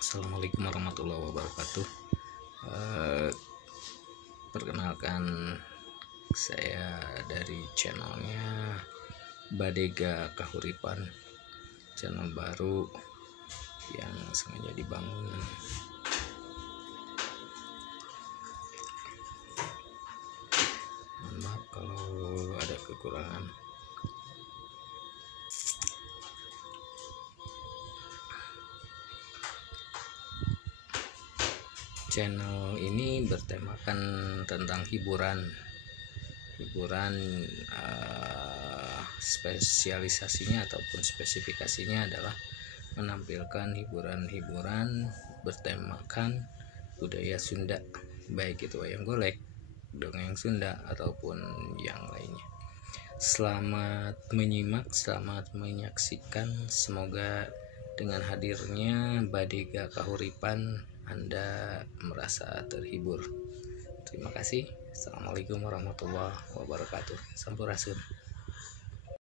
Assalamualaikum warahmatullahi wabarakatuh. Perkenalkan, saya dari channelnya Badega Kahuripan, channel baru yang sengaja dibangun. Mohon maaf kalau ada kekurangan. Channel ini bertemakan tentang hiburan. Spesialisasinya ataupun spesifikasinya adalah menampilkan hiburan-hiburan bertemakan budaya Sunda, baik itu wayang golek, dongeng Sunda ataupun yang lainnya. Selamat menyimak, selamat menyaksikan. Semoga dengan hadirnya Badega Kahuripan Anda merasa terhibur. Terima kasih. Assalamualaikum warahmatullahi wabarakatuh. Sampurasun.